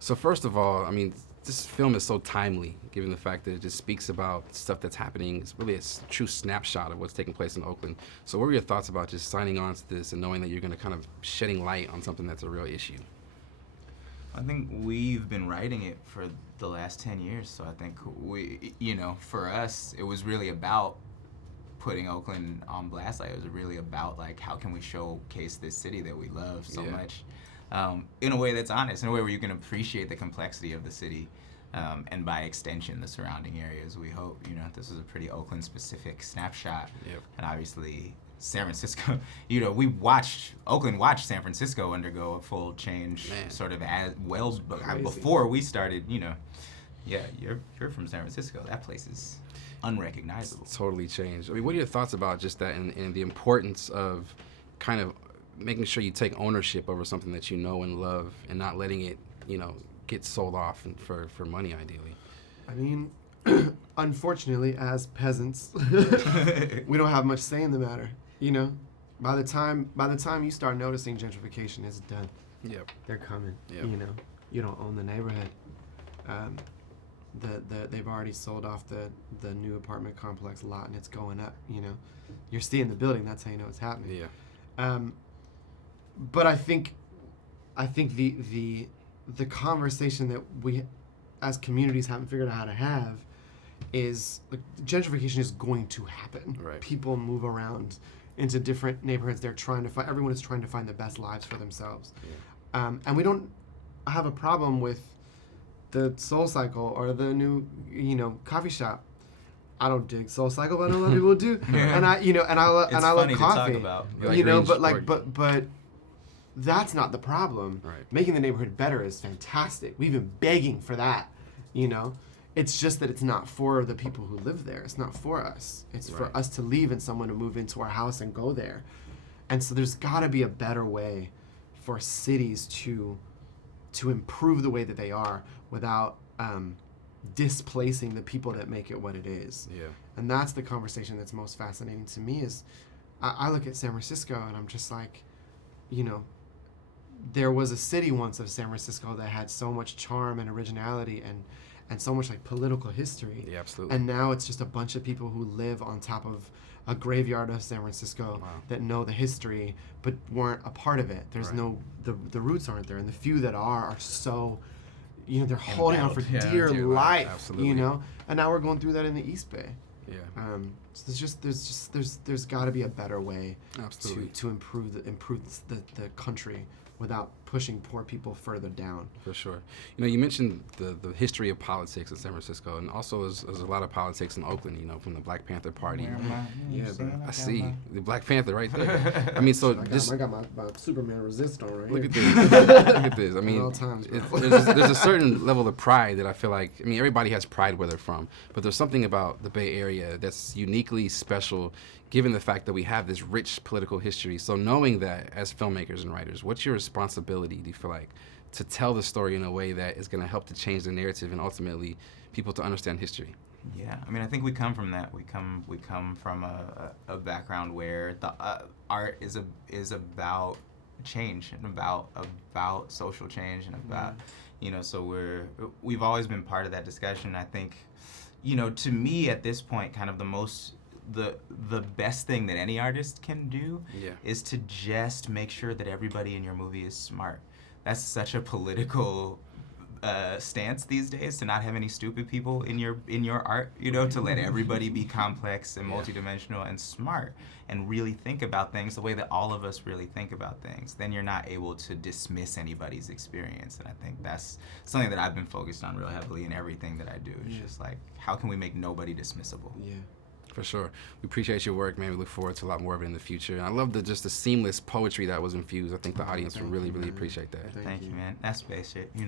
So first of all, I mean, this film is so timely, given the fact that it just speaks about stuff that's happening. It's really a true snapshot of what's taking place in Oakland. So what were your thoughts about just signing on to this and knowing that you're going to kind of shedding light on something that's a real issue? I think we've been writing it for the last 10 years, so I think for us, it was really about putting Oakland on blast. Like, it was really about, like, how can we showcase this city that we love so much in a way that's honest, in a way where you can appreciate the complexity of the city, and by extension, the surrounding areas. We hope, this is a pretty Oakland-specific snapshot. Yep. And obviously, San Francisco, Oakland watched San Francisco undergo a full change, sort of as well before we started. You're from San Francisco. That place is unrecognizable. It's totally changed. I mean, what are your thoughts about just that and the importance of kind of making sure you take ownership over something that you know and love and not letting it, get sold off for money, ideally? I mean, unfortunately, as peasants, we don't have much say in the matter. By the time you start noticing gentrification, it's done. Yep. They're coming. Yep. You don't own the neighborhood. They've already sold off the new apartment complex lot, and it's going up. You're seeing the building. That's how you know it's happening. Yeah. But I think the conversation that we as communities haven't figured out how to have is, like, gentrification is going to happen. Right. People move around into different neighborhoods. Everyone is trying to find the best lives for themselves. Yeah. And we don't have a problem with the Soul Cycle or the new, coffee shop. I don't dig Soul Cycle, but I know a lot of people do. Yeah. And I love coffee. To talk about. But that's not the problem. Right. Making the neighborhood better is fantastic. We've been begging for that. It's just that it's not for the people who live there. It's not for us. It's for us to leave and someone to move into our house and go there. And so there's got to be a better way for cities to improve the way that they are without displacing the people that make it what it is. Yeah. And that's the conversation that's most fascinating to me. Is I look at San Francisco and I'm just like, there was a city once of San Francisco that had so much charm and originality and so much, like, political history. Yeah, absolutely. And now it's just a bunch of people who live on top of a graveyard of San Francisco that know the history but weren't a part of it. There's the roots aren't there, and the few that are so, they're holding on for dear life. Absolutely. And now we're going through that in the East Bay. Yeah. So there's got to be a better way Absolutely. to improve the country without pushing poor people further down. For sure. You mentioned the history of politics in San Francisco, and also there's a lot of politics in Oakland, from the Black Panther Party. I see. The Black Panther right there. I mean, so I got my Superman resist on right look at here. this. Look at this. I mean, all times, there's a certain level of pride that I feel like, everybody has pride where they're from, but there's something about the Bay Area that's uniquely special given the fact that we have this rich political history. So knowing that as filmmakers and writers, what's your responsibility, do you feel like, to tell the story in a way that is going to help to change the narrative and ultimately people to understand history? Yeah, I think we come from that. We come from a background where the art is about change and about social change and about so we've always been part of that discussion. I think to me at this point, kind of the best thing that any artist can do is to just make sure that everybody in your movie is smart. That's such a political stance these days, to not have any stupid people in your art, to let everybody be complex and multidimensional and smart and really think about things the way that all of us really think about things. Then you're not able to dismiss anybody's experience. And I think that's something that I've been focused on real heavily in everything that I do. It's just like, how can we make nobody dismissible? Yeah. For sure. We appreciate your work, man. We look forward to a lot more of it in the future. And I love the seamless poetry that was infused. I think the audience will really, really appreciate that. Thank you, man. That's space shit. You